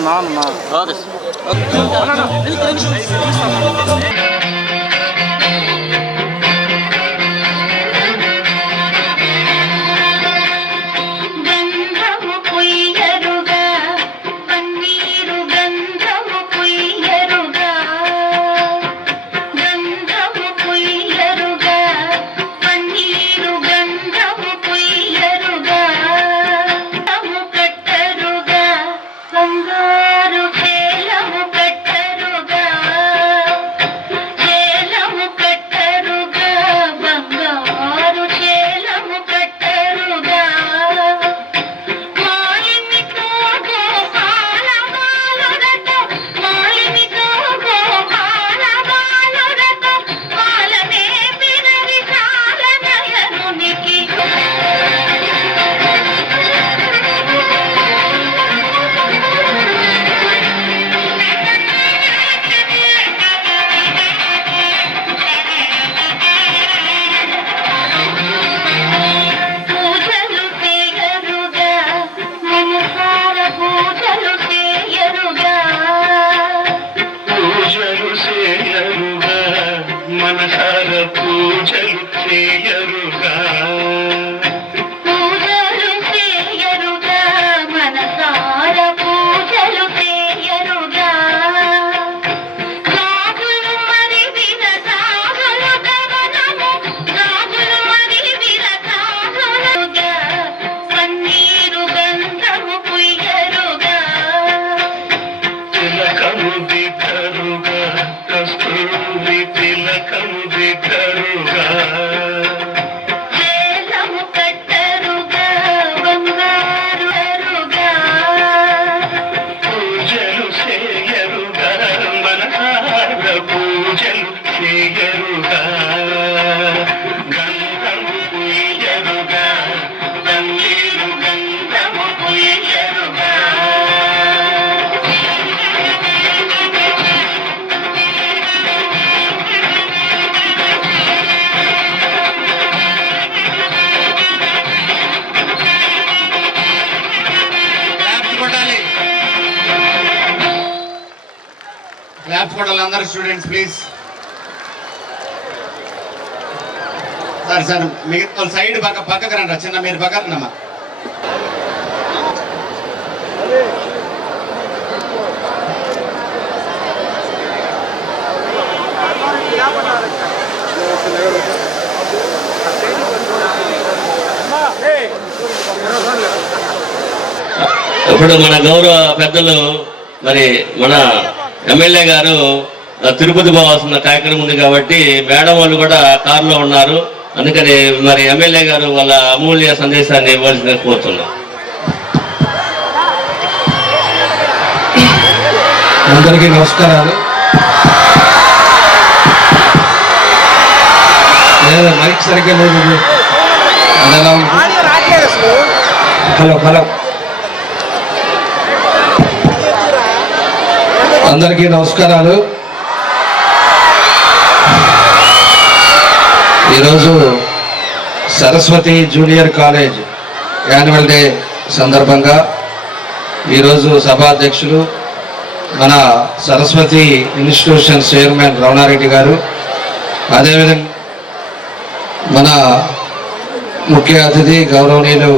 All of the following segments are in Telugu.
ನಾನು ನಾನು ಓಕೆ మార్చుకోవడాలి అందరు స్టూడెంట్స్ ప్లీజ్ సార్ సార్ మిగతా సైడ్ పక్క పక్కకు రండి చిన్న మీరు పక్కకు రండమ్మా. ఇప్పుడు మన గౌరవ పెద్దలు మరి మన ఎమ్మెల్యే గారు తిరుపతి పోవాల్సిన కార్యక్రమం ఉంది కాబట్టి మేడం వాళ్ళు కూడా కారులో ఉన్నారు. అందుకని మరి ఎమ్మెల్యే గారు వాళ్ళ అమూల్య సందేశాన్ని ఇవ్వాల్సిన కోరుతున్నాం. అందరికీ నమస్కారాలు. లేదా మైక్ సరిగ్గా లేదు? Hello hello. అందరికీ నమస్కారాలు. ఈరోజు Saraswati junior college annual day సందర్భంగా ఈరోజు సభాధ్యక్షులు మన సరస్వతి ఇన్స్టిట్యూషన్ చైర్మన్ రమణారెడ్డి గారు అదేవిధంగా మన ముఖ్య అతిథి గౌరవనీయులు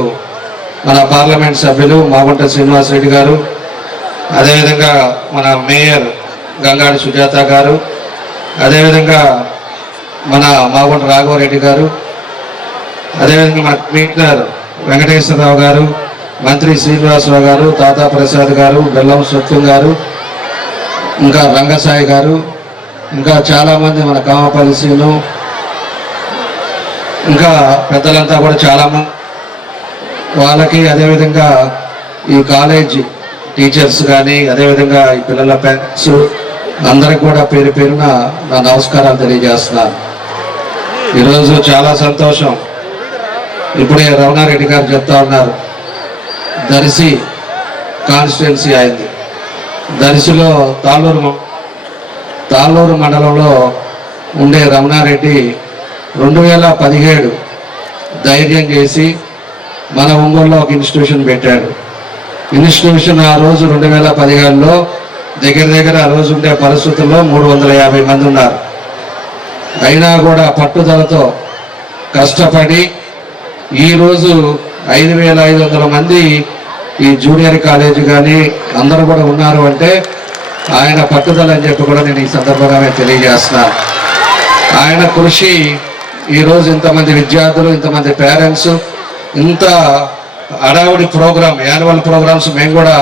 మన పార్లమెంట్ సభ్యులు మాగుంట శ్రీనివాసరెడ్డి గారు అదేవిధంగా మన మేయర్ గంగాడి సుజాత గారు అదేవిధంగా మన మాగుంట రాఘవరెడ్డి గారు అదేవిధంగా మన కమిషనర్ వెంకటేశ్వరరావు గారు మంత్రి శ్రీనివాసరావు గారు తాతా ప్రసాద్ గారు బెల్లం సత్యం గారు ఇంకా రంగసాయి గారు ఇంకా చాలామంది మన కామపల్లిసీలు ఇంకా పెద్దలంతా కూడా చాలామంది. వాళ్ళకి అదేవిధంగా ఈ కాలేజీ టీచర్స్ కానీ అదేవిధంగా ఈ పిల్లల పేరెంట్స్ అందరికి కూడా పేరు పేరున నా నమస్కారాలు తెలియజేస్తున్నాను. ఈరోజు చాలా సంతోషం. ఇప్పుడే రమణారెడ్డి గారు చెప్తా ఉన్నారు దర్శి కాన్స్టిట్యున్సీ అయింది. దర్శిలో తాళ్ళూరు తాళూరు తాళ్ళూరు మండలంలో ఉండే రమణారెడ్డి రెండు వేల పదిహేడు ధైర్యం చేసి మన ఒంగోలులో ఒక ఇన్స్టిట్యూషన్ పెట్టాడు. ఇన్స్టిట్యూషన్ ఆ రోజు రెండు వేల పదిహేడులో దగ్గర దగ్గర ఆ రోజు ఉండే పరిస్థితుల్లో మూడు వందల యాభై మంది ఉన్నారు. అయినా కూడా పట్టుదలతో కష్టపడి ఈరోజు ఐదు వేల ఐదు వందల మంది ఈ జూనియర్ కాలేజ్ కానీ అందరూ కూడా ఉన్నారు అంటే ఆయన పట్టుదల అని చెప్పి కూడా నేను ఈ సందర్భంగా నేను తెలియజేస్తున్నాను ఆయన కృషి ఈరోజు ఇంతమంది విద్యార్థులు ఇంతమంది పేరెంట్స్ ఇంత అడావుడి ప్రోగ్రామ్ యాన్యువల్ ప్రోగ్రామ్స్ మేము కూడా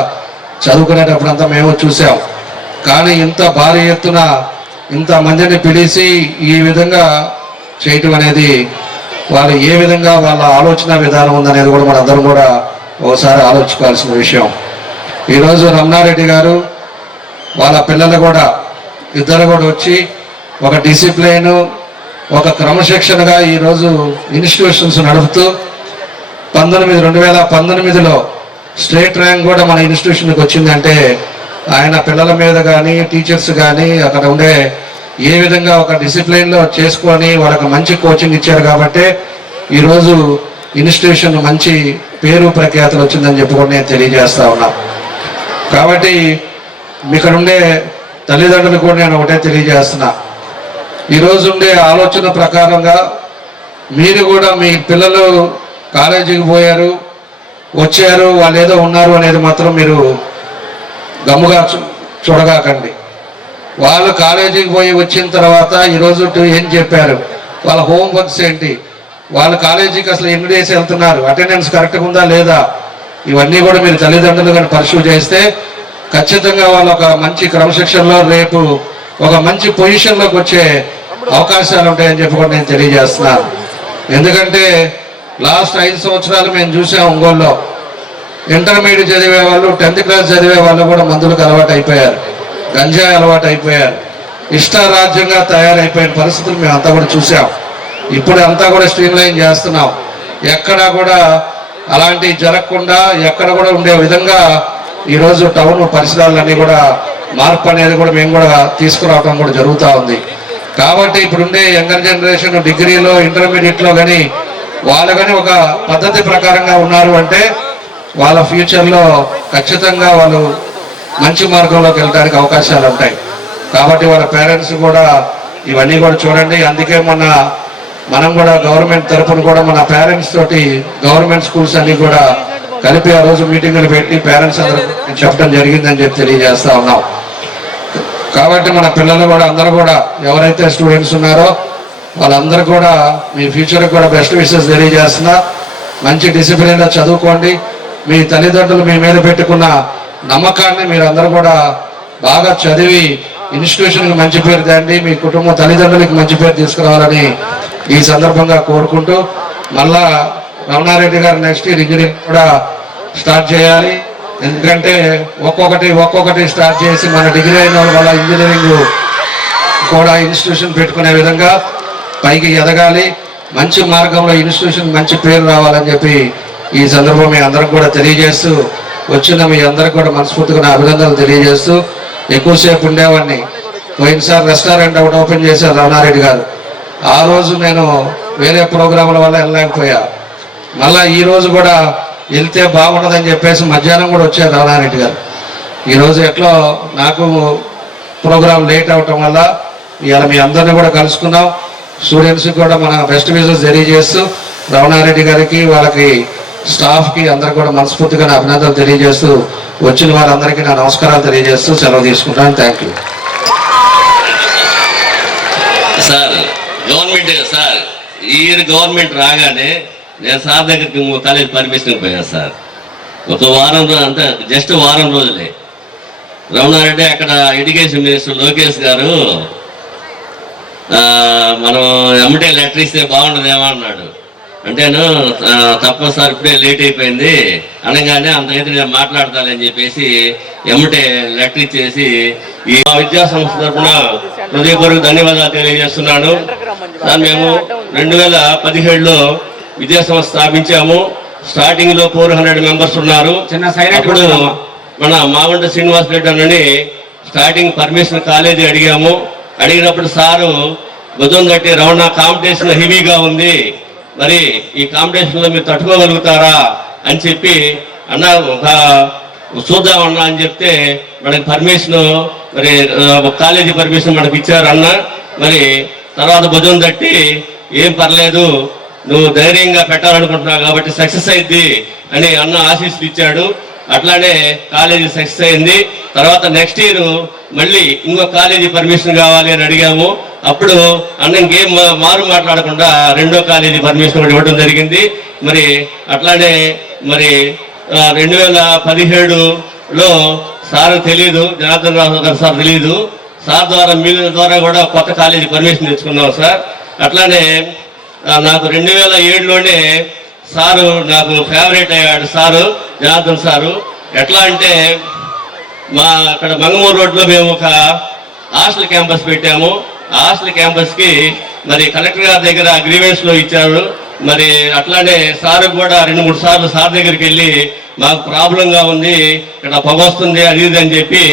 చదువుకునేటప్పుడు అంతా మేము చూసాం. కానీ ఇంత భారీ ఎత్తున ఇంత మందిని పిలిచి ఈ విధంగా చేయటం అనేది వారు ఏ విధంగా వాళ్ళ ఆలోచన విధానం ఉందనేది కూడా మనందరం కూడా ఒకసారి ఆలోచించాల్సిన విషయం. ఈరోజు రమణారెడ్డి గారు వాళ్ళ పిల్లలు కూడా ఇద్దరు కూడా వచ్చి ఒక డిసిప్లైను ఒక క్రమశిక్షణగా ఈరోజు ఇన్స్టిట్యూషన్స్ నడుపుతూ పంతొమ్మిది రెండు వేల పంతొమ్మిదిలో స్టేట్ ర్యాంక్ కూడా మన ఇన్స్టిట్యూషన్కి వచ్చిందంటే ఆయన పిల్లల మీద కానీ టీచర్స్ కానీ అక్కడ ఉండే ఏ విధంగా ఒక డిసిప్లైన్లో చేసుకొని వాళ్ళకి మంచి కోచింగ్ ఇచ్చారు కాబట్టి ఈరోజు ఇన్స్టిట్యూషన్ మంచి పేరు ప్రఖ్యాతులు వచ్చిందని చెప్పి కూడా నేను తెలియజేస్తా ఉన్నా. కాబట్టి ఇక్కడ ఉండే తల్లిదండ్రులు కూడా నేను ఒకటే తెలియజేస్తున్నా. ఈరోజు ఉండే ఆలోచన ప్రకారంగా మీరు కూడా మీ పిల్లలు కాలేజీకి పోయారు వచ్చారు వాళ్ళు ఏదో ఉన్నారు అనేది మాత్రం మీరు గమ్ముగా చూ- చూడగాకండి. వాళ్ళు కాలేజీకి పోయి వచ్చిన తర్వాత ఈరోజు ఏం చెప్పారు? వాళ్ళ హోమ్ వర్క్స్ ఏంటి? వాళ్ళు కాలేజీకి అసలు ఎన్ని డేస్ వెళ్తున్నారు? అటెండెన్స్ కరెక్ట్గా ఉందా లేదా? ఇవన్నీ కూడా మీరు తల్లిదండ్రులు కానీ పరిశీలి చేస్తే ఖచ్చితంగా వాళ్ళు ఒక మంచి క్రమశిక్షణలో రేపు ఒక మంచి పొజిషన్లోకి వచ్చే అవకాశాలు ఉంటాయని చెప్పి కూడా నేను తెలియజేస్తున్నాను. ఎందుకంటే లాస్ట్ ఐదు సంవత్సరాలు మేము చూసాం ఒంగోలులో. ఇంటర్మీడియట్ చదివే వాళ్ళు టెన్త్ క్లాస్ చదివే వాళ్ళు కూడా మందులకు అలవాటు అయిపోయారు. గంజాయి అలవాటు అయిపోయారు. ఇష్టారాజ్యంగా తయారైపోయిన పరిస్థితులు మేము అంతా కూడా చూసాం. ఇప్పుడు అంతా కూడా స్ట్రీమ్లైన్ చేస్తున్నాం. ఎక్కడా కూడా అలాంటివి జరగకుండా ఎక్కడ కూడా ఉండే విధంగా ఈరోజు టౌన్ పరిసరాలన్నీ కూడా మార్పు అనేది కూడా మేము కూడా తీసుకురావడం కూడా జరుగుతూ ఉంది. కాబట్టి ఇప్పుడుండే యంగర్ జనరేషన్ డిగ్రీలో ఇంటర్మీడియట్లో కానీ వాళ్ళు కానీ ఒక పద్ధతి ప్రకారంగా ఉన్నారు అంటే వాళ్ళ ఫ్యూచర్లో ఖచ్చితంగా వాళ్ళు మంచి మార్గంలోకి వెళ్ళడానికి అవకాశాలు ఉంటాయి. కాబట్టి వాళ్ళ పేరెంట్స్ కూడా ఇవన్నీ కూడా చూడండి. అందుకే మొన్న మనం కూడా గవర్నమెంట్ తరఫున కూడా మన పేరెంట్స్ తోటి గవర్నమెంట్ స్కూల్స్ అన్ని కూడా కలిపి ఆ రోజు మీటింగులు పెట్టి పేరెంట్స్ అందరూ చెప్పడం జరిగిందని చెప్పి తెలియజేస్తా ఉన్నాం. కాబట్టి మన పిల్లలు కూడా అందరూ కూడా ఎవరైతే స్టూడెంట్స్ ఉన్నారో వాళ్ళందరూ కూడా మీ ఫ్యూచర్ కూడా బెస్ట్ విషెస్ తెలియజేస్తున్నా. మంచి డిసిప్లిన్గా చదువుకోండి. మీ తల్లిదండ్రులు మీ మీద పెట్టుకున్న నమ్మకాన్ని మీరు అందరూ కూడా బాగా చదివి ఇన్స్టిట్యూషన్కి మంచి పేరు తేండి మీ కుటుంబ తల్లిదండ్రులకి మంచి పేరు తీసుకురావాలని ఈ సందర్భంగా కోరుకుంటూ మళ్ళా రమణారెడ్డి గారు నెక్స్ట్ ఇయర్ ఇంజనీరింగ్ కూడా స్టార్ట్ చేయాలి. ఎందుకంటే ఒక్కొక్కటి ఒక్కొక్కటి స్టార్ట్ చేసి మన డిగ్రీ అయిన వాళ్ళ ఇంజనీరింగ్ కూడా ఇన్స్టిట్యూషన్ పెట్టుకునే విధంగా పైకి ఎదగాలి. మంచి మార్గంలో ఇన్స్టిట్యూషన్ మంచి పేరు రావాలని చెప్పి ఈ సందర్భం మీ అందరికి కూడా తెలియజేస్తూ వచ్చిన మీ అందరికి కూడా మనస్ఫూర్తిగా నా అభినందనలు తెలియజేస్తూ ఎక్కువసేపు ఉండేవాడిని. పోయినసారి రెస్టారెంట్ ఒకటి ఓపెన్ చేశారు రమణారెడ్డి గారు. ఆ రోజు నేను వేరే ప్రోగ్రాముల వల్ల వెళ్ళలేకపోయా. మళ్ళీ ఈ రోజు కూడా వెళ్తే బాగుండదని చెప్పేసి మధ్యాహ్నం కూడా వచ్చారు రమణారెడ్డి గారు. ఈరోజు ఎట్లో నాకు ప్రోగ్రాం లేట్ అవటం వల్ల ఇవాళ మీ అందరిని కూడా కలుసుకున్నాం. స్టూడెంట్స్కి కూడా మన బెస్ట్ విజెస్ తెలియజేస్తూ రమణారెడ్డి గారికి వాళ్ళకి స్టాఫ్కి అందరికి కూడా మనస్ఫూర్తిగా నా అభినందనలు తెలియజేస్తూ వచ్చిన వారందరికీ నా నమస్కారాలు తెలియజేస్తూ సెలవు తీసుకుంటాను thank you sir government sir. ఈ గవర్నమెంట్ రాగానే నేను సార్ దగ్గరికి ఇంకో కాలేజ్ పర్మిషన్ పోయాను సార్. ఒక వారం రోజు అంతా జస్ట్ వారం రోజులే. రమణారెడ్డి అక్కడ ఎడ్యుకేషన్ మినిస్టర్ లోకేష్ గారు మనం ఎమ్మటే లెటర్ ఇస్తే బాగుండదేమో అన్నాడు. అంటేను ఆ, తప్ప సార్ ఇప్పుడే లేట్ అయిపోయింది. అనగానే అంతకైతే నేను మాట్లాడతానని చెప్పేసి ఎమ్మటే లెటర్ ఇచ్చేసి ఈ విద్యా సంస్థ తరఫున హృదయపూర్వక ధన్యవాదాలు తెలియజేస్తున్నాను. సార్ మేము రెండు వేల పదిహేడులో విద్యా సంస్థ స్థాపించాము. స్టార్టింగ్లో ఫోర్ హండ్రెడ్ మెంబర్స్ ఉన్నారు. అప్పుడు మన మాగుంట శ్రీనివాస్ రెడ్డి అని స్టార్టింగ్ పర్మిషన్ కాలేజీ అడిగాము. అడిగినప్పుడు సారు భుజం తట్టి రవాణా కాంపిటీషన్ హెవీగా ఉంది. మరి ఈ కాంపిటీషన్లో మీరు తట్టుకోగలుగుతారా అని చెప్పి అన్న ఒక చూద్దామన్నా అని చెప్తే మనకి పర్మిషన్ మరి ఒక కాలేజీ పర్మిషన్ మనకి ఇచ్చారు అన్న. మరి తర్వాత భుజం తట్టి ఏం పర్లేదు నువ్వు ధైర్యంగా పెట్టాలనుకుంటున్నావు కాబట్టి సక్సెస్ అయింది అని అన్న ఆశీస్సులు ఇచ్చాడు. అట్లానే కాలేజీ సక్సెస్ అయింది. తర్వాత నెక్స్ట్ ఇయర్ మళ్ళీ ఇంకో కాలేజీ పర్మిషన్ కావాలి అని అడిగాము. అప్పుడు అన్న ఇంకేం మారు మాట్లాడకుండా రెండో కాలేజీ పర్మిషన్ కూడా ఇవ్వడం జరిగింది. మరి అట్లానే మరి రెండు వేల పదిహేడులో సార్ తెలియదు జనార్దన్ రావు గారు సార్ తెలియదు సార్ ద్వారా మీ ద్వారా కూడా కొత్త కాలేజీ పర్మిషన్ తెచ్చుకున్నాం సార్. అట్లానే నాకు రెండు వేల ఏడులోనే సారు నాకు ఫేవరెట్ అయ్యాడు సారు జనార్దన్ సారు. ఎట్లా అంటే మా అక్కడ మంగమూరు రోడ్లో మేము ఒక హాస్టల్ క్యాంపస్ పెట్టాము. హాస్టల్ క్యాంపస్కి మరి కలెక్టర్ గారి దగ్గర గ్రీవెన్స్లో ఇచ్చారు. మరి అట్లానే సార్ కూడా రెండు మూడు సార్లు సార్ దగ్గరికి వెళ్ళి మాకు ప్రాబ్లంగా ఉంది ఇక్కడ పగ వస్తుంది అది ఇది అని చెప్పి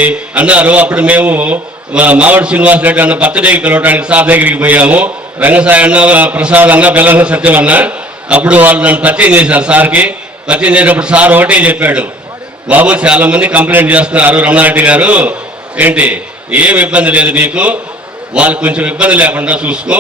అన్నారు. అప్పుడు మేము మా మామిడి శ్రీనివాస్ రెడ్డి అన్న బర్త్డేకి పిలవడానికి సార్ దగ్గరికి పోయాము. రంగసాయి అన్న ప్రసాద్ అన్న బెల్లంగా సత్యం అన్న అప్పుడు వాళ్ళు నన్ను పరిచయం చేశారు సార్కి. పరిచయం చేసినప్పుడు సార్ ఒకటే చెప్పాడు. బాబు చాలా మంది కంప్లైంట్ చేస్తున్నారు రమణారెడ్డి గారు. ఏంటి ఏం ఇబ్బంది లేదు నీకు? వాళ్ళు కొంచెం ఇబ్బంది లేకుండా చూసుకో.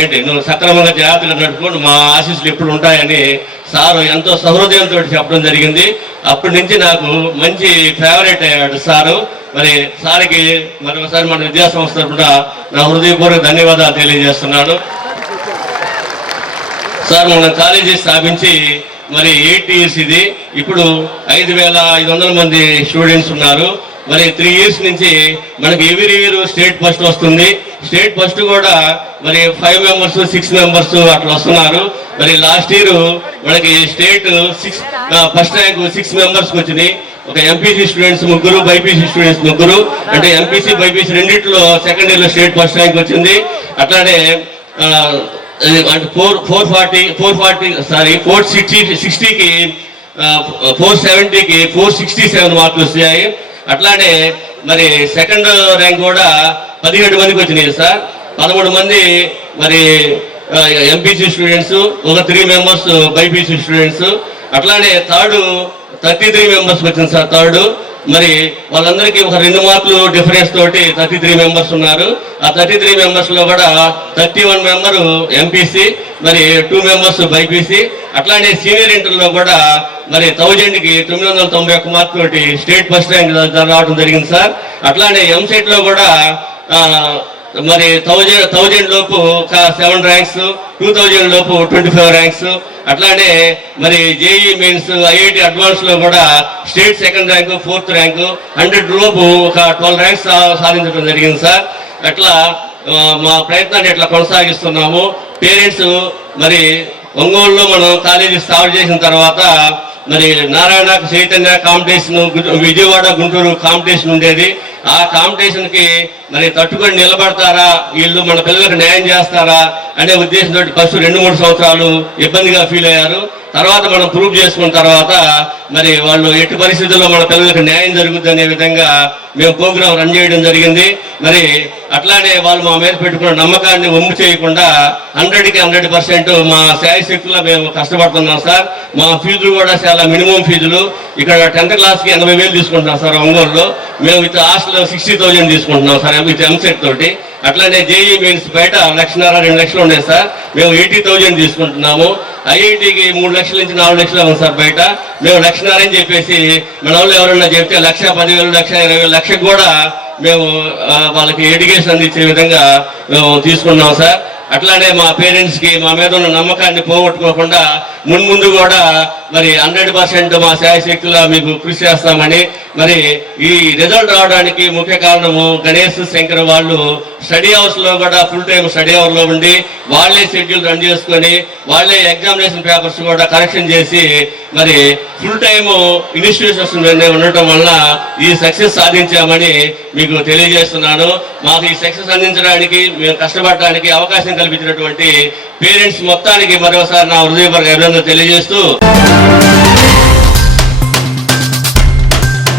ఏంటి నువ్వు సక్రమంగా జాగ్రత్తగా నడుపుకో మా ఆశీస్సులు ఎప్పుడు ఉంటాయని సారు ఎంతో సహృదయంతో చెప్పడం జరిగింది. అప్పటి నుంచి నాకు మంచి ఫేవరెట్ అయ్యాడు సారు. మరి సార్కి మరొకసారి మన విద్యా సంస్థ కూడా నా హృదయపూర్వక ధన్యవాదాలు తెలియజేస్తున్నాడు సార్ మన కాలేజీ స్థాపించి మరి ఎయిట్ ఇయర్స్ ఇది. ఇప్పుడు ఐదు వేల ఐదు వందల మంది స్టూడెంట్స్ ఉన్నారు. మరి త్రీ ఇయర్స్ నుంచి మనకి ఎవరి ఇయర్ స్టేట్ ఫస్ట్ వస్తుంది. స్టేట్ ఫస్ట్ కూడా మరి ఫైవ్ మెంబర్స్ సిక్స్ మెంబర్స్ అట్లా వస్తున్నారు. మరి లాస్ట్ ఇయర్ మనకి state six first rank six members వచ్చింది. ఒక ఎంపీసీ స్టూడెంట్స్ ముగ్గురు బైపీసీ స్టూడెంట్స్ ముగ్గురు. అంటే ఎంపీసీ బైపీసీ రెండిట్లో సెకండ్ ఇయర్లో స్టేట్ ఫస్ట్ ర్యాంక్ వచ్చింది. అట్లానే four four forty four forty sorry four sixty సిక్స్టీకి four సెవెంటీకి ఫోర్ సిక్స్టీ సెవెన్ మార్కులు వచ్చాయి అట్లానే మరి సెకండ్ ర్యాంక్ కూడా పదిహేడు మందికి వచ్చినాయి సార్. పదమూడు మంది మరి ఎంపీసీ స్టూడెంట్స్ ఒక త్రీ మెంబర్స్ బైపీసీ స్టూడెంట్స్ అట్లానే థర్డ్ థర్టీ త్రీ మెంబర్స్ వచ్చింది సార్ థర్డ్. మరి వాళ్ళందరికీ ఒక రెండు మార్కులు డిఫరెన్స్ తోటి థర్టీ త్రీ మెంబర్స్ ఉన్నారు. ఆ థర్టీ త్రీ మెంబర్స్లో కూడా థర్టీ వన్ మెంబర్ ఎంపీసీ మరి టూ మెంబర్స్ బైపీసీ అట్లానే సీనియర్ ఇంటర్లో కూడా మరి థౌజండ్కి తొమ్మిది వందల తొంభై ఒక్క మార్క్ తోటి స్టేట్ ఫస్ట్ ర్యాంక్ రావడం జరిగింది సార్. అట్లానే ఎంసెట్లో కూడా మరి థౌజండ్ థౌజండ్ లోపు ఒక సెవెన్ ర్యాంక్స్ టూ థౌజండ్ లోపు ట్వంటీ ఫైవ్ ర్యాంక్స్. అట్లానే మరి జేఈ మెయిన్స్ ఐఐటి అడ్వాన్స్లో కూడా state second rank fourth rank hundred లోపు ఒక ట్వెల్వ్ ర్యాంక్స్ సాధించడం జరిగింది సార్. అట్లా మా ప్రయత్నాన్ని ఇట్లా కొనసాగిస్తున్నాము. పేరెంట్స్ మరి ఒంగోలులో మనం కాలేజీ స్టార్ట్ చేసిన తర్వాత మరి నారాయణ చైతన్య కాంపిటీషన్ విజయవాడ గుంటూరు కాంపిటీషన్ ఉండేది. ఆ కాంపిటీషన్కి మరి తట్టుకొని నిలబడతారా? వీళ్ళు మన పిల్లలకు న్యాయం చేస్తారా? అనే ఉద్దేశంతో ఫస్ట్ రెండు మూడు సంవత్సరాలు ఇబ్బందిగా ఫీల్ అయ్యారు. తర్వాత మనం ప్రూవ్ చేసుకున్న తర్వాత మరి వాళ్ళు ఎట్టి పరిస్థితుల్లో మన పిల్లలకు న్యాయం జరుగుతుంది అనే విధంగా మేము ప్రోగ్రాం రన్ చేయడం జరిగింది. మరి అట్లానే వాళ్ళు మా మీద పెట్టుకున్న నమ్మకాన్ని ఒమ్ము చేయకుండా హండ్రెడ్కి హండ్రెడ్ పర్సెంట్ మా శాయశక్తిలో మేము కష్టపడుతున్నాం సార్. మా ఫీజులు కూడా చాలా మినిమం ఫీజులు. ఇక్కడ టెన్త్ క్లాస్కి ఎనభై వేలు తీసుకుంటున్నాం సార్ ఒంగోలులో. మేము ఇటు హాస్టల్ సిక్స్టీ థౌజండ్ తీసుకుంటున్నాం సార్ విత్ ఎంసెట్ తోటి. అట్లానే జేఈ మీన్స్ బయట లక్షన్నర రెండు లక్షలు ఉన్నాయి సార్. మేము ఎయిటీ థౌజండ్ తీసుకుంటున్నాము. ఐఐటికి మూడు లక్షల నుంచి నాలుగు లక్షలు ఉంది సార్ బయట. మేము లక్షన్నర అని చెప్పేసి మన వాళ్ళు ఎవరన్నా చెప్తే లక్ష పదివేలు లక్ష ఇరవై లక్షకు కూడా మేము వాళ్ళకి ఎడ్యుకేషన్ అందించే విధంగా మేము తీసుకున్నాం సార్. అట్లానే మా పేరెంట్స్కి మా మీద ఉన్న నమ్మకాన్ని పోగొట్టుకోకుండా మున్ముందు కూడా మరి హండ్రెడ్ పర్సెంట్ మా శాయశక్తిలో మీకు కృషి చేస్తామని మరి ఈ రిజల్ట్ రావడానికి ముఖ్య కారణము గణేష్ శంకర్ వాళ్ళు స్టడీ హౌస్లో కూడా ఫుల్ టైం స్టడీ అవర్లో ఉండి వాళ్ళే షెడ్యూల్ రన్ చేసుకొని వాళ్ళే ఎగ్జామినేషన్ పేపర్స్ కూడా కరెక్షన్ చేసి మరి ఫుల్ టైమ్ ఇన్స్టిట్యూషన్స్ ఉండటం వల్ల ఈ సక్సెస్ సాధించామని మీకు తెలియజేస్తున్నాను. మాకు ఈ సక్సెస్ అందించడానికి మేము కష్టపడడానికి అవకాశం కల్పించినటువంటి పేరెంట్స్ మొత్తానికి మరోసారి నా హృదయపూర్వక అభినందన తెలియజేస్తూ